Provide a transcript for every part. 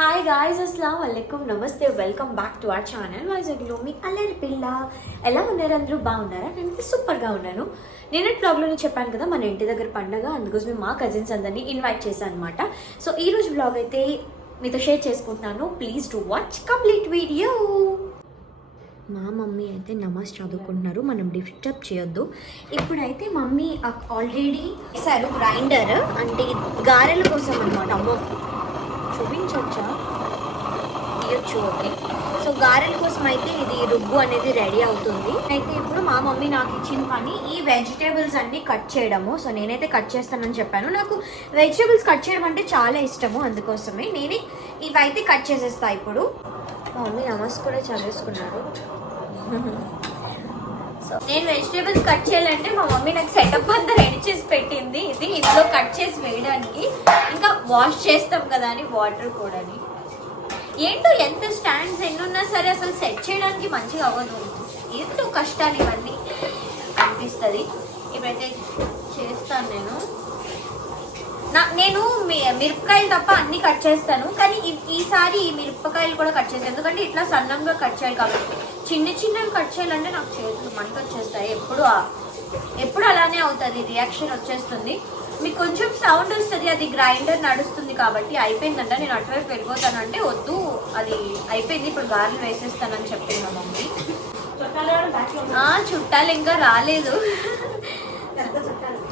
Hi guys, అస్సలాము అలైకుం, నమస్తే, welcome back to our channel వైజాగ్లో మీ అల్లరి పిల్ల. ఎలా ఉన్నారు? అందరూ బాగున్నారా? నేను సూపర్గా ఉన్నాను. నేను బ్లాగ్లోనే చెప్పాను కదా, మన ఇంటి దగ్గర పండగ, అందుకోసమే మా కజిన్స్ అందరినీ ఇన్వైట్ చేశాను అనమాట. సో ఈరోజు బ్లాగ్ అయితే మీతో షేర్ చేసుకుంటున్నాను. Please to watch complete video. మా మమ్మీ అయితే నమాజ్ చదువుకుంటున్నారు, మనం డిస్టర్బ్ చేయొద్దు. ఇప్పుడైతే మమ్మీ ఆల్రెడీ వేసారు గ్రైండర్, అంటే గారెల కోసం అనమాట. అమ్మో చూపించవచ్చా? తీయొచ్చు, ఓకే. సో గారెల కోసం అయితే ఇది రుబ్బు అనేది రెడీ అవుతుంది. అయితే ఇప్పుడు మా మమ్మీ నాకు ఇచ్చిన పని ఈ వెజిటేబుల్స్ అన్ని కట్ చేయడము. సో నేనైతే కట్ చేస్తానని చెప్పాను. నాకు వెజిటేబుల్స్ కట్ చేయడం అంటే చాలా ఇష్టము, అందుకోసమే నేనే ఇవైతే కట్ చేసేస్తా. ఇప్పుడు మా మమ్మీ నమాజ్ కూడా చదివేసుకున్నారు. సో నేను వెజిటేబుల్స్ కట్ చేయాలంటే మా మమ్మీ నాకు సెటప్ అంతా రెడీ చేసి పెట్టింది. ఇది ఇందులో కట్ చేసి వేయడానికి, ఇంకా వాష్ చేస్తాం కదా అని వాటర్ కూడా. ఏంటో ఎంత స్టాండ్స్ ఎన్నున్నా సరే అసలు సెట్ చేయడానికి మంచిగా అవ్వదు. ఎంతో కష్టాలు ఇవన్నీ అనిపిస్తుంది. ఇప్పుడైతే చేస్తాను నేను మిరపకాయలు తప్ప అన్ని కట్ చేస్తాను, కానీ ఈసారి ఈ మిరపకాయలు కూడా కట్ చేస్తాను. ఎందుకంటే ఇట్లా సన్నంగా కట్ చేయాలి కాబట్టి. చిన్నవి కట్ చేయాలంటే నాకు చేతులు మంట వచ్చేస్తాయి. ఎప్పుడు అలానే అవుతుంది, రియాక్షన్ వచ్చేస్తుంది. మీకు కొంచెం సౌండ్ వస్తుంది, అది గ్రైండర్ నడుస్తుంది కాబట్టి. అయిపోయిందంట, నేను అటువైపు వెళ్ళిపోతాను అంటే వద్దు, అది అయిపోయింది, ఇప్పుడు గారెలు వేసేస్తానని చెప్పింది మా మమ్మీ. చుట్టాలు ఇంకా రాలేదు,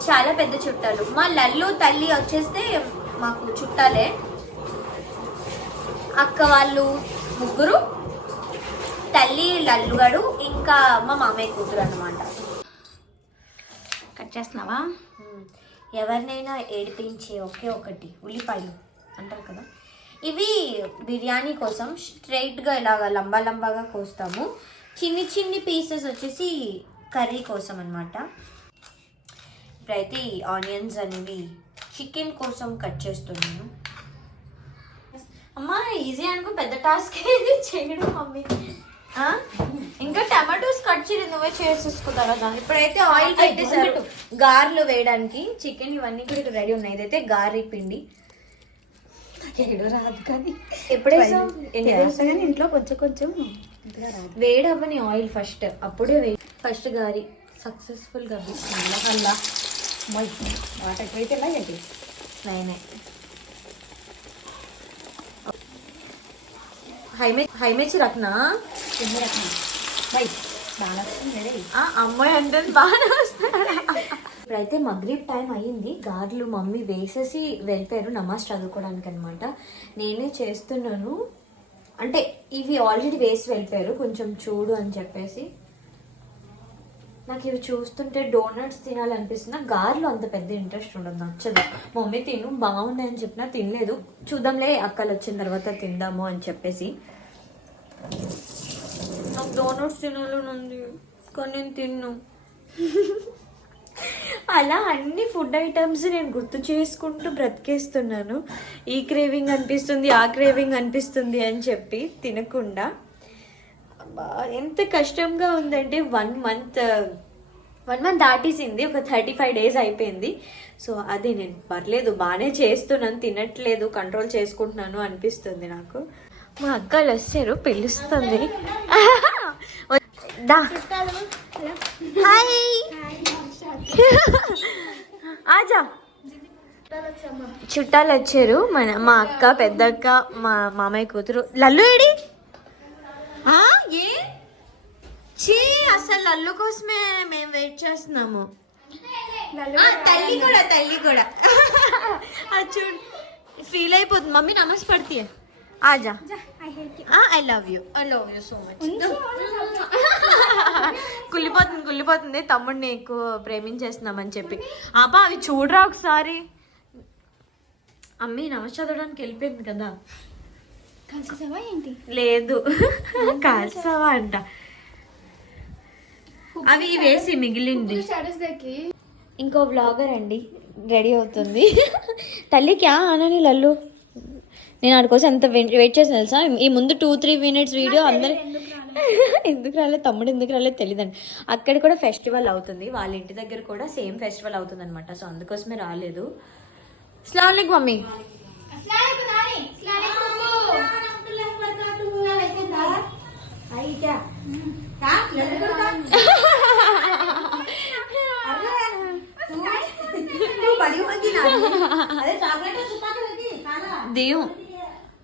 చాలా పెద్ద చుట్టాలు. మా లల్లు తల్లి వచ్చేస్తే మాకు చుట్టాలే. అక్క వాళ్ళు ముగ్గురు, తల్లి, లల్లుగాడు, ఇంకా మా మామయ్య కూతురు అన్నమాట. కట్ చేస్తున్నావా? ఎవరినైనా ఏడిపించే ఒకే ఒకటి ఉల్లిపాయలు అంటారు కదా, ఇవి బిర్యానీ కోసం స్ట్రైట్గా ఇలాగా లంబాగా కోస్తాము. చిన్ని పీసెస్ వచ్చేసి కర్రీ కోసం అన్నమాట. ఇప్పుడైతే ఆనియన్స్ అనేవి చికెన్ కోసం కట్ చేస్తున్నాను. అమ్మా ఈజీ అనుకో, పెద్ద టాస్క్ ఇది చేయడం మమ్మీ. ఇంకా టమాటోస్ కట్ చేయడం నువ్వే చేసేసుకుంటారా? ఇప్పుడైతే ఆయిల్ పెట్టేసారు గారెలు వేయడానికి. చికెన్ ఇవన్నీ కూడా ఇక్కడ రెడీ ఉన్నాయి. ఇదైతే గారె పిండి రాదు, కానీ ఎప్పుడైనా ఇంట్లో కొంచెం వేడవ్వని ఆయిల్ ఫస్ట్, అప్పుడే ఫస్ట్ గారి సక్సెస్ఫుల్గా అలా హైమేచి రఖనా అమ్మాయి అంటే బాగానే వస్తాడు. ఇప్పుడైతే మగ్రిబ్ టైం అయ్యింది. గారెలు మమ్మీ వేసేసి వెళ్ళిపోయారు నమాజ్ చదువుకోవడానికి అనమాట. నేనే చేస్తున్నాను, అంటే ఇవి ఆల్రెడీ వేసి వెళ్ళిపోయారు, కొంచెం చూడు అని చెప్పేసి. నాకు ఇవి చూస్తుంటే డోనట్స్ తినాలనిపిస్తుంది. గారెలు అంత పెద్ద ఇంట్రెస్ట్ ఉండదు, నచ్చదు. మమ్మీ తిను బాగున్నాయని చెప్పినా తినలేదు. చూద్దాంలే అక్కలు వచ్చిన తర్వాత తిందాము అని చెప్పేసి. నాకు డోనట్స్ తినాలని ఉంది, కానీ నేను తిన్ను. అలా అన్ని ఫుడ్ ఐటమ్స్ నేను గుర్తు చేసుకుంటూ బ్రతికేస్తున్నాను. ఈ క్రేవింగ్ అనిపిస్తుంది, ఆ క్రేవింగ్ అనిపిస్తుంది అని చెప్పి తినకుండా. ఎంత కష్టంగా ఉందంటే 1 మంత్ దాటేసింది, ఒక 35 days అయిపోయింది. సో అది నేను పర్లేదు, బాగానే చేస్తున్నాను, తినట్లేదు, కంట్రోల్ చేసుకుంటున్నాను అనిపిస్తుంది నాకు. మా అక్కలు వచ్చారు, పిలుస్తుంది. హాయ్ ఆజా. చుట్టాలు వచ్చారు, మా అక్క, పెద్దక్క, మా మామయ్య కూతురు. లల్లు ఏడి? అసలు లల్లు కోసమే మేము వెయిట్ చేస్తున్నాము. తల్లి కూడా చూడు, ఫీల్ అయిపోతుంది. మమ్మీ నమస్ పడితే ఆజా. I love you so much. కుళ్ళిపోతుంది తమ్ముడిని ఎక్కువ ప్రేమించేస్తున్నామని చెప్పి. ఆపా అవి చూడరా ఒకసారి. అమ్మీ నమస్ చదవడానికి వెళ్ళిపోయింది కదా. లేదు కాల్సావా అంట, అవి వేసి మిగిలింది. ఇంకో వ్లాగర్ అండి రెడీ అవుతుంది. తల్లి క్యా ఆనని లల్లు, నేను ఆడి కోసం ఎంత వెయిట్ చేసిన తెలుసా. ఈ ముందు 2-3 minutes వీడియో అందరు ఎందుకు రాలేదు, తమ్ముడు ఎందుకు రాలేదు తెలియదండి. అక్కడ కూడా ఫెస్టివల్ అవుతుంది, వాళ్ళ ఇంటి దగ్గర కూడా సేమ్ ఫెస్టివల్ అవుతుంది అనమాట. సో అందుకోసమే రాలేదు. అస్సలాము అలైకుం మమ్మీ.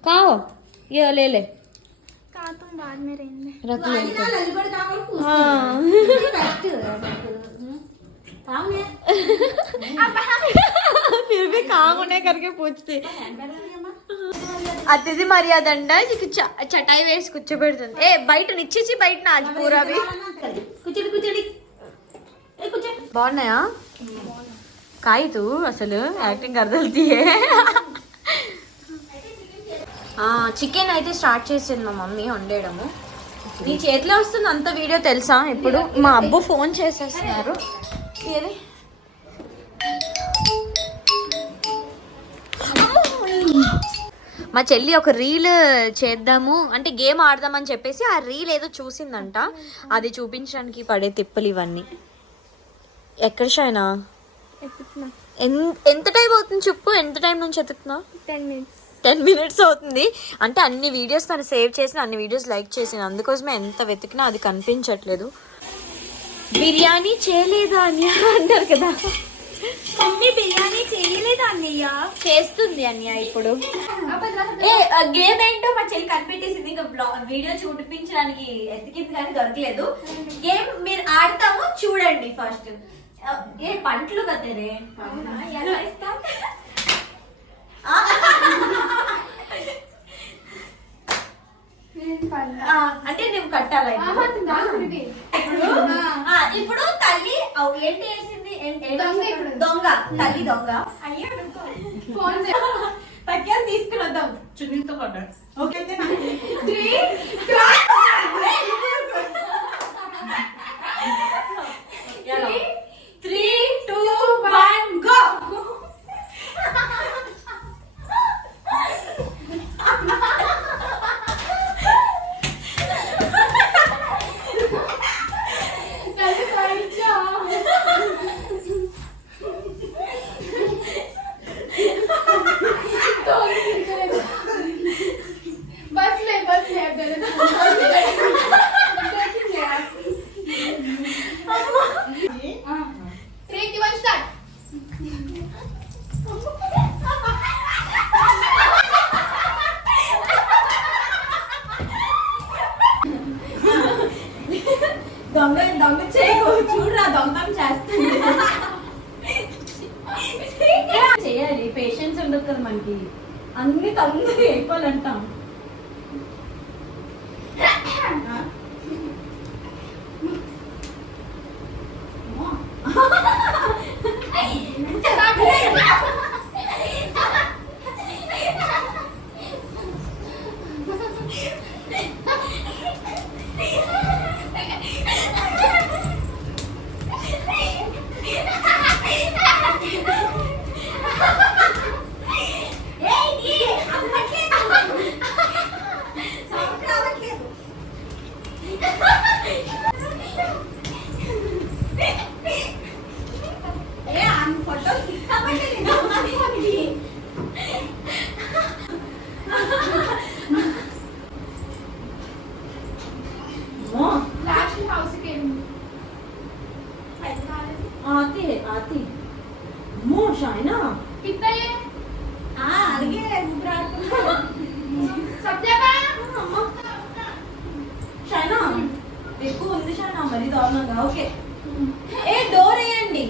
కావో ये ले ले का तुम बाद में रहेंगे रख ले फिर भी काम होने करके पूछते అతిథి మర్యాద అంట నీకు చటాయి వేసి కూర్చోబెడుతుంది. ఏ బయట నిచ్చేసి బయట నా అది పూరావి బాగున్నాయా కాయ తూ అసలు యాక్టింగ్ అర్థల్తీ చికెన్ అయితే స్టార్ట్ చేసింది మా మమ్మీ వండేయడము. నీ చేతిలో వస్తుంది అంత వీడియో తెలుసా? ఇప్పుడు మా అబ్బు ఫోన్ చేసేస్తున్నారు. ఏది మా చెల్లి ఒక రీల్ చేద్దాము అంటే గేమ్ ఆడదామని చెప్పేసి ఆ రీల్ ఏదో చూసిందంట. అది చూపించడానికి పడే తిప్పలు ఇవన్నీ. ఎక్కడ షైనా ఎంత టైం అవుతుంది చెప్పు? ఎంత టైం నుంచి ఎత్తుకున్నా? 10 minutes అవుతుంది. అంటే అన్ని వీడియోస్ తను సేవ్ చేసిన, అన్ని వీడియోస్ లైక్ చేసిన, అందుకోసమే ఎంత వెతికినా అది కనిపించట్లేదు. బిర్యానీ చేయలేదా అని అంటారు కదా, మమ్మీ బిర్యానీ చేయలేదా అన్నయ్య? చేస్తుంది అన్నయ్య ఇప్పుడు. ఏ గేమ్ ఏంటో మా చెల్లి కనిపెట్టేసింది. ఇంకా వీడియో చూపించడానికి ఎతికింది కానీ దొరకలేదు. గేమ్ మీరు ఆడతాము చూడండి. ఫస్ట్ ఏ పంటలు కదరే ఎలా ఇస్తాం అంటే నువ్వు కట్టాలి. ఇప్పుడు తల్లి ఏంటి వేసింది? దొంగ తల్లి దొంగ. తగ్గారు తీసుకుని వద్దాం చున్నీతో పడ్డాడు. Okay 3, 2, 1 go. దొంగ చేయకు, చూడరా దొంగం చేస్తుంది. చేయాలి, పేషెన్స్ ఉండదు కదా మనకి. అన్ని తొందరగా అయిపోవాలంటాం. आती मो शाइना कितना ये अलगे शाइना ఎక్కువ ఉంది షైనా, మరి దారుణంగా. ఓకే ఏ డోర్ వేయండి.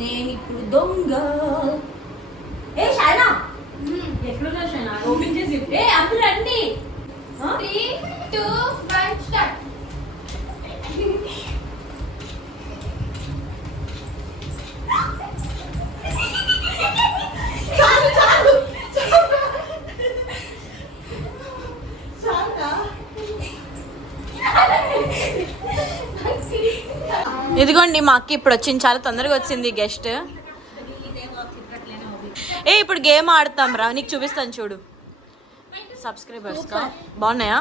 నేను ఇప్పుడు దొంగ. ఏ షైనా ఎట్లున్నా షైనా ఓపెన్ చేసి ఏ అందరూ రండి. 3, 2, 1 స్టార్ట్. ఇదిగోండి మా అక్క ఇప్పుడు వచ్చింది, చాలా తొందరగా వచ్చింది గెస్ట్. ఏ ఇప్పుడు గేమ్ ఆడతాం రా, నీకు చూపిస్తాను చూడు. సబ్స్క్రైబర్స్ కా బాగున్నాయా?